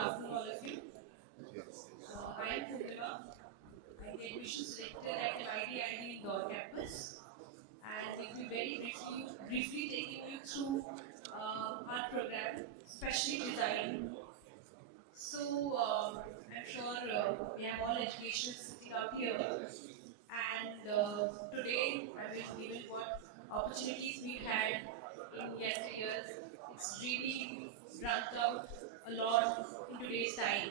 afternoon, all of you. I am Poornima. I'm the admissions director at an IDID Indore campus, and we'll be very briefly taking you through our program, especially design. So, I'm sure we have all educationals sitting out here, and today I will given what opportunities we've had in yesteryears. It's really branched out a lot in today's time.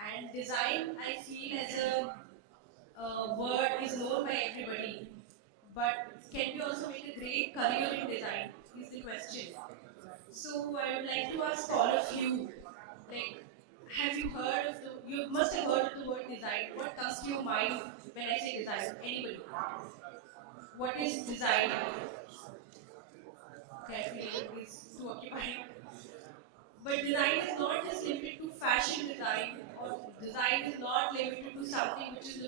And design, I feel, as a word is known by everybody. But can we also make a great career in design? Is the question. So I would like to ask all of you, like, have you heard of you must have heard of the word design. What comes to your mind when I say design? Anybody? What is design? Okay, I feel everybody's too occupied. But design is not just limited to fashion design, or design is not limited to something which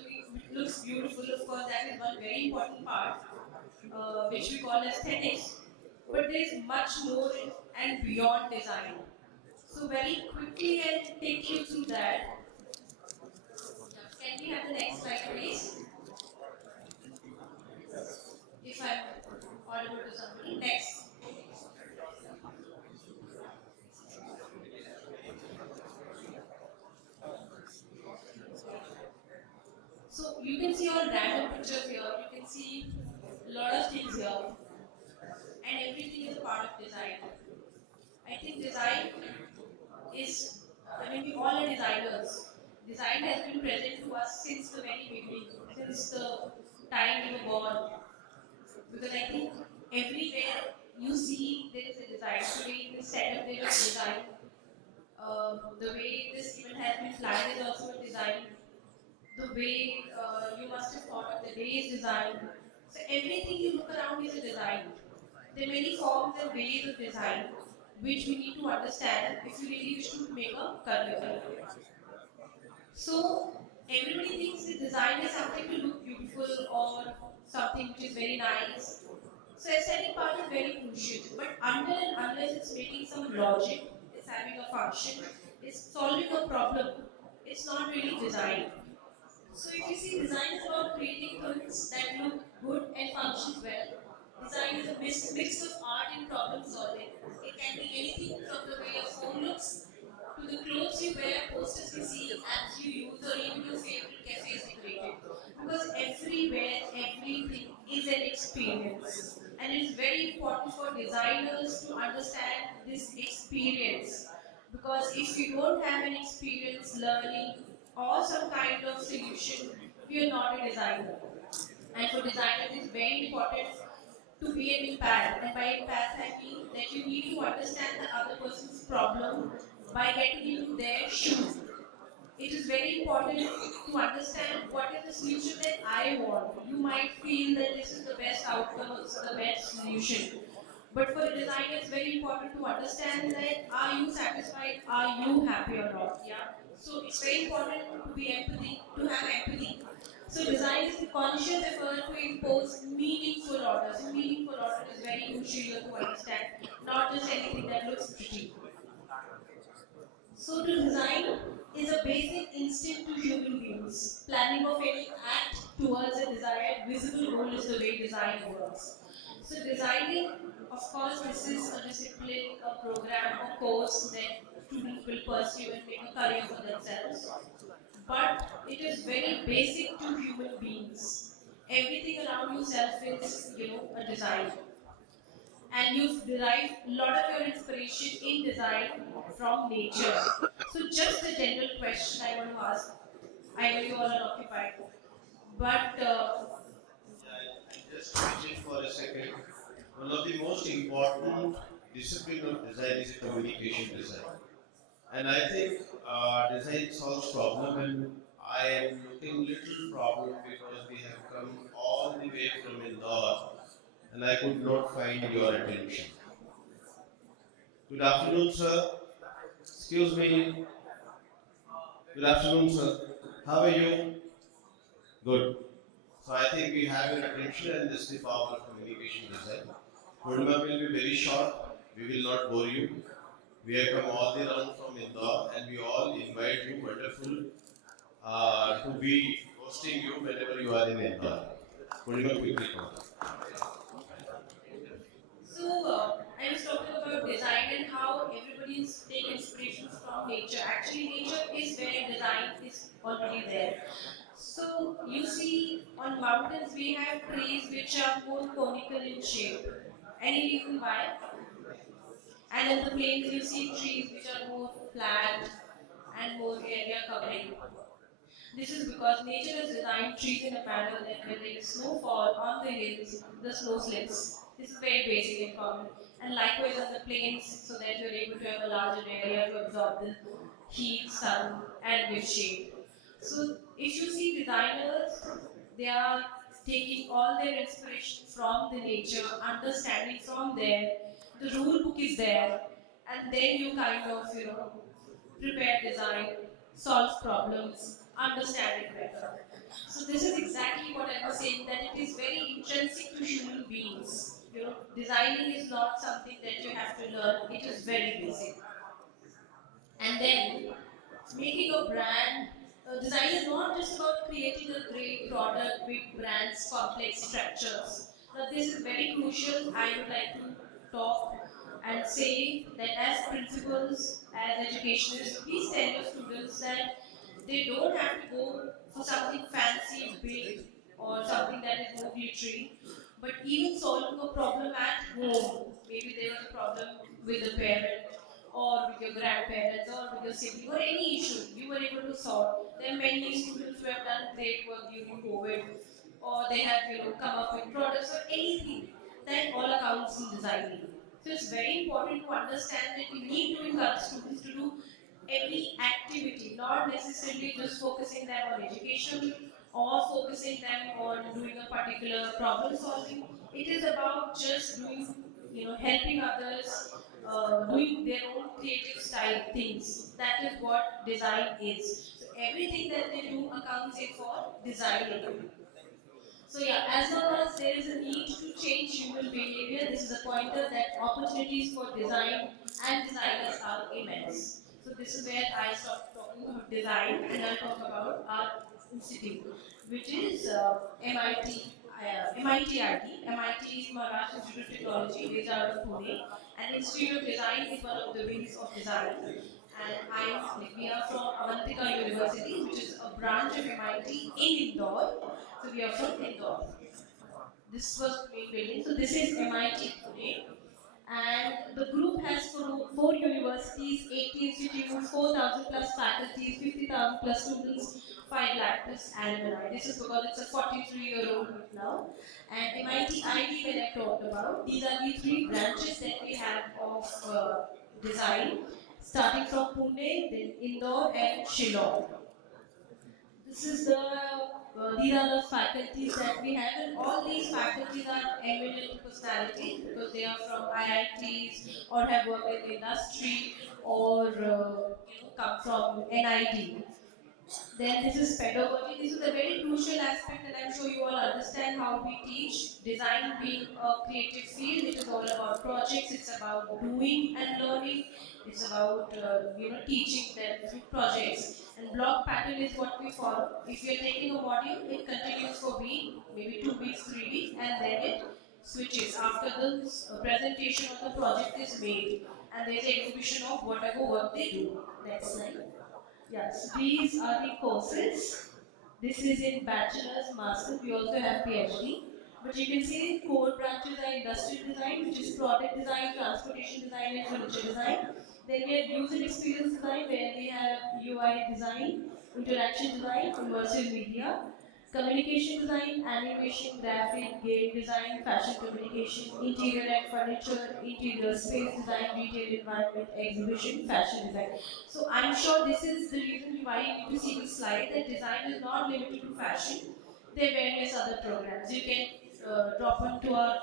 looks beautiful. Of course, that is one very important part, which we call aesthetics. But there is much more and beyond design. So very quickly, I'll take you through that. Can we have the next slide, please? If I'm audible to somebody. Next. So you can see all random pictures here. You can see a lot of things here, and everything is a part of design. I think design is, we all are designers. Design has been present to us since the very beginning, since the time we were born. Because I think everywhere you see there is a design. Today in this setup there is design. The way this event has been planned is also a design. The way you must have thought of the day is design. So everything you look around is a design. There are many forms and ways of design which we need to understand if you really wish to make a career. So everybody thinks that design is something to look beautiful or something which is very nice. So aesthetic part is very crucial. But until and unless it's making some logic, it's having a function, it's solving a problem, it's not really design. So if you see, design is about creating things that look good and function well. Design is a mix of art and problem solving. It can be anything from the way your phone looks to the clothes you wear, posters you see, apps you use, or even your favorite cafe is decorated. Because everywhere, everything is an experience. And it is very important for designers to understand this experience. Because if you don't have an experience learning or some kind of solution, you are not a designer. And for designers, it is very important to be an empath. And by empath, I mean that you need to understand the other person's problem by getting into their shoes. It is very important to understand what is the solution that I want. You might feel that this is the best outcome, it's the best solution. But for a designer, it's very important to understand that are you satisfied, are you happy or not? Yeah. So it's very important to have empathy. So design is the conscious effort to impose meaningful orders. And meaningful order is very crucial to understand, not just anything that looks pretty. So to design is a basic instinct to human beings. Planning of any act towards a desired visible goal is the way design works. So designing, of course, this is a discipline, a program, a course that students will pursue and make a career for themselves. But it is very basic to human beings. Everything around yourself is, a design. And you've derived a lot of your inspiration in design from nature. So just a general question I want to ask. I know you all are occupied, but Just pitch in for a second. One of the most important discipline of design is communication design. And I think design solves problem, and I am looking little problem because we have come all the way from Indore and I could not find your attention. Good afternoon, sir. Excuse me. Good afternoon, sir. How are you? Good. So I think we have your attention, and this is the power of communication design. Poornima will be very short. We will not bore you. We have come all the round from Indore, and we all invite you, wonderful, to be hosting you whenever you are in Indore. Poornima, quickly come. So, I was talking about design and how everybody's take inspirations from nature. Actually, nature is where design is already there. So, you see, on mountains we have trees which are more conical in shape. Any reason why? And in the plains you see trees which are more flat and more area covering. This is because nature has designed trees in a manner that when there is snowfall on the hills, the snow slips. This is very basic and common. And likewise on the plains, so that you're able to have a larger area to absorb the heat, sun, and give shade. So if you see designers, they are taking all their inspiration from the nature, understanding from there, the rule book is there, and then you kind of, prepare design, solve problems, understand it better. So this is exactly what I was saying, that it is very intrinsic to human beings. Designing is not something that you have to learn, it is very basic. And then making a brand, design is not just about creating a great product, big brands, complex structures. Now this is very crucial. I would like to talk and say that as principals, as educationists, please tell your students that they don't have to go for something fancy, big, or something that is more glittery. But even solving a problem at home, maybe there was a problem with the parent or with your grandparents or with your sibling or any issue you were able to solve. There are many students who have done great work during COVID, or they have come up with products or anything. That all accounts in designing. So it's very important to understand that we need to encourage students to do every activity, not necessarily just focusing them on education or focusing them on doing a particular problem solving. It is about just doing, helping others, doing their own creative style things. That is what design is. So everything that they do accounts in for designing. So yeah, as long as there is a need to change human behavior, this is a pointer that opportunities for design and designers are immense. So this is where I stop talking about design and I'll talk about our institute, which is MIT. MIT is Maharashtra Institute of Technology, based out of Pune, and Institute of Design is one of the wings of design. And we are from Avantika University, which is a branch of MIT in Indore. So we are from Indore. This was the main building. So this is MIT Pune. And the group has four universities, 80 institutes, 4,000 plus faculties, 50,000 plus students, 5 lakh plus alumni. This is because it's a 43-year-old group now. And MIT ID, when I talked about, these are the three branches that we have of design, starting from Pune, then Indore, and Shillong. This is these are the faculties that we have, and all these faculties are eminent personalities because they are from IITs or have worked in the industry or come from NID. Then this is pedagogy. This is a very crucial aspect, and I'm sure you all understand how we teach. Design being a creative field, it is all about projects. It's about doing and learning. It's about teaching them through projects. And block pattern is what we follow. If you're taking a module, it continues for week, maybe 2 weeks, 3 weeks, and then it switches after the presentation of the project is made, and there's an exhibition of whatever work they do. Next slide. Yes, these are the courses. This is in bachelor's, master's. We also have PhD. But you can see core branches are industrial design, which is product design, transportation design, and furniture design. Then we have user experience design, where we have UI design, interaction design, immersive media, communication design, animation, graphic, game design, fashion communication, interior and furniture, interior space design, retail environment, exhibition, fashion design. So I'm sure this is the reason why you need to see the slide, that design is not limited to fashion. There are various other programs. You can drop onto our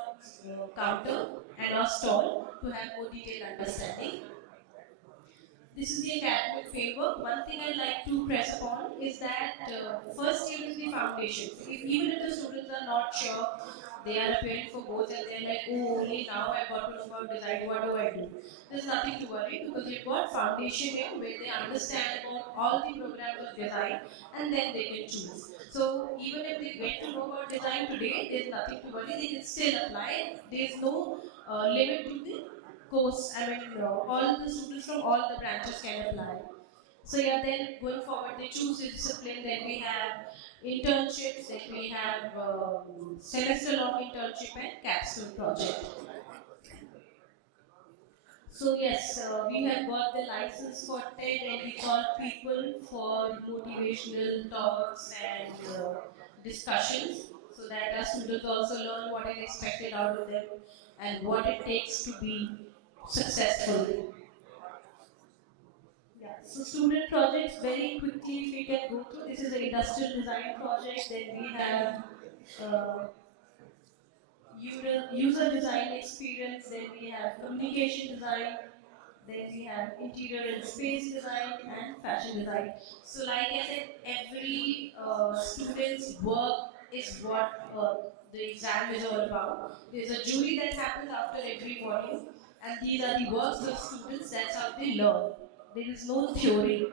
counter and our stall to have more detailed understanding. this is the academic framework. One thing I like to press upon is that first year is the foundation. Even if the students are not sure, they are appearing for boards and they're like, oh, only now I got to know about design, what do I do? There's nothing to worry because you've got foundation in where they understand about all the programs of design and then they can choose. So even if they get to know about design today, there's nothing to worry, they can still apply. There's no limit to the course. I mean, all the students from all the branches can apply. So yeah, then going forward, they choose the discipline. Then we have internships. Then we have semester-long internship and capstone project. So yes, we have got the license for TED and we call people for motivational talks and discussions so that our students also learn what is expected out of them and what it takes to be successful. Yeah. So student projects, very quickly if we can go through. This is an industrial design project. Then we have uh, user design experience. Then we have communication design. Then we have interior and space design and fashion design. So like I said, every student's work is what the exam is all about. There's a jury that happens after every module and these are the works of students, that's how they learn. There is no theory.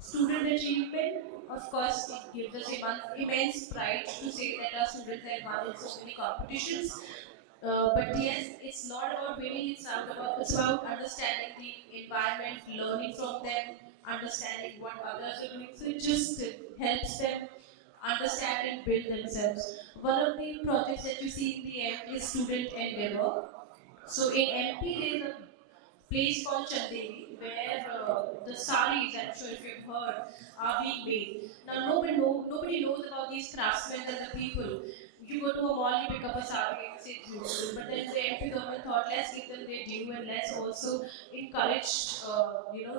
Student achievement, of course, it gives us immense pride to say that our students have won in so many competitions. But yes, it's not about winning, it's about understanding the environment, learning from them, understanding what others are doing. So it just helps them understand and build themselves. One of the projects that you see in the end is student endeavor. So in MP, there's a place called Chanderi, where the saris, I'm sure if you've heard, are being made. Now, nobody knows about these craftsmen and the people. You go to a mall, you pick up a sari and say it's beautiful. But then the MP government thought, let's give them their due and let's also encourage,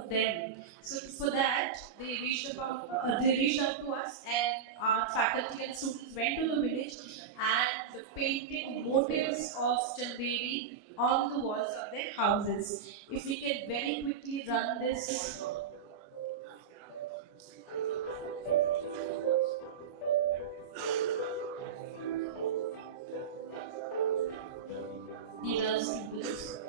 them. So for that, they reached out to us, and our faculty and students went to the village and painted motifs of Chanderi on the walls of their houses. If we can very quickly run this, these are students.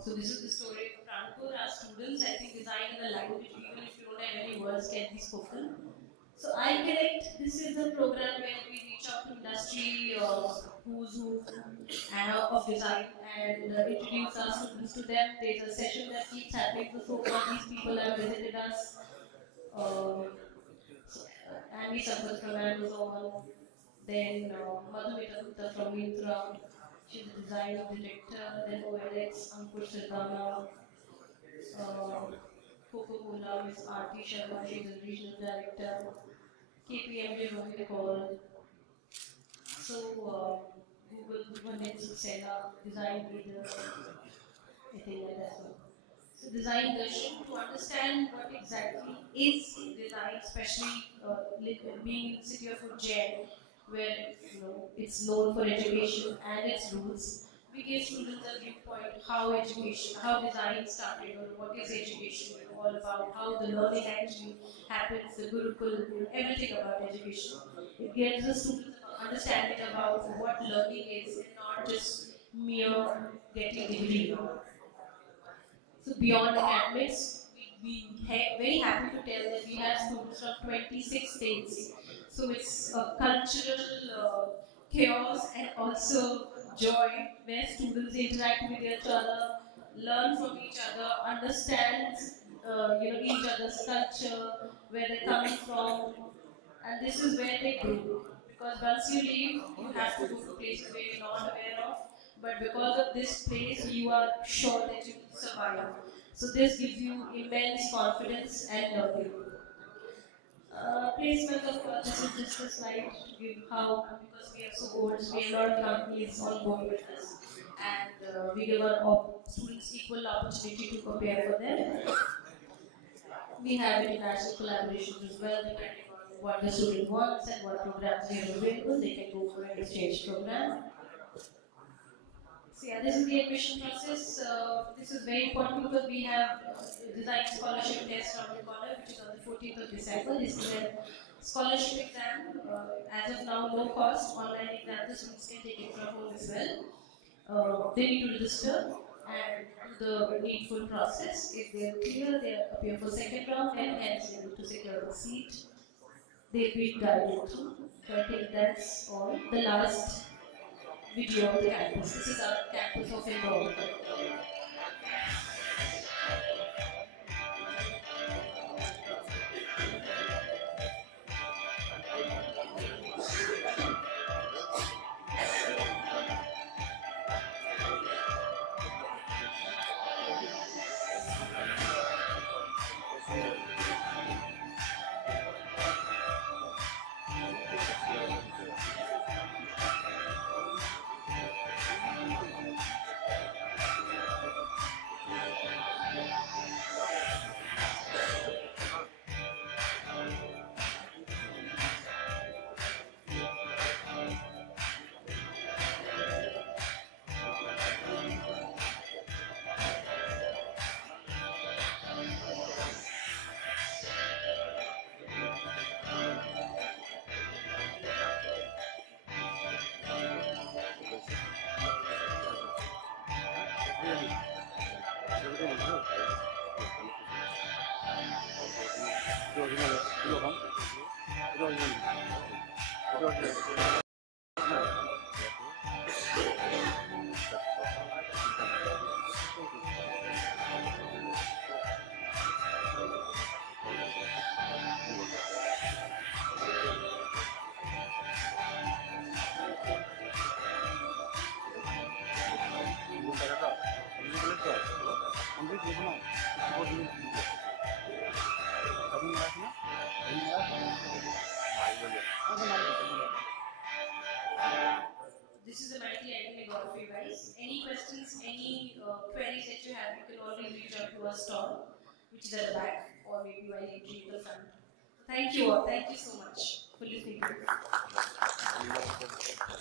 So this is the story of Kanpur. Our students, I think, design in a language even if you don't have any words can be spoken. So I Connect, this is a program where we reach out to industry who's who of design and introduce our students to them. There's a session that keeps happening. So far, these people have visited us. Uh, Andy Sampath from Amazon, then Madhumita Gupta from Myntra, she's a design director, then OLX, Ankur Sirdana, uh, Coca-Cola, Miss Aarti Sharma, she's a regional director, KPMG Rohit Kaur, so Google Vanessa Saxena, design leader, I think like that one. So design darshan to understand what exactly is design, especially being in the city of Ujjain, where it's known for education and its roots. We give students a viewpoint how design started, or what is education all about, how the learning actually happens, the Gurukul, everything about education. It gives the students an understanding about what learning is and not just mere getting degree. So beyond academics, we very happy to tell that we have students from 26 states. So it's a cultural chaos and also joy where students interact with each other, learn from each other, understand each other's culture, where they're coming from, and this is where they grow. Because once you leave, you have to go to places where you're not aware of, but because of this place, you are sure that you will survive. So this gives you immense confidence and learning. Placement, of course, this is just a slide to give how, because we are so old, so we have a lot of companies on board with us, and we give our students equal opportunity to prepare for them. We have international collaborations as well, depending on what the student wants and what programs we have available. They can go for an exchange program. So yeah, this is the admission process. This is very important because we have design scholarship test around the corner, which is on the 14th of December. This is a scholarship exam. As of now, no cost online exam. The students can take it from home as well. They need to register and do the needful process. If they are clear, they appear for second round and hence able to secure the seat. They'll be guided through. So I think that's all. The last video of the campus. This is our campus of Indore. This is the 90 item we got for you guys. Any questions, any queries that you have, you can always reach out to our stall, which is at the back, or maybe while entering the front. So thank you all. Thank you so much for listening to us.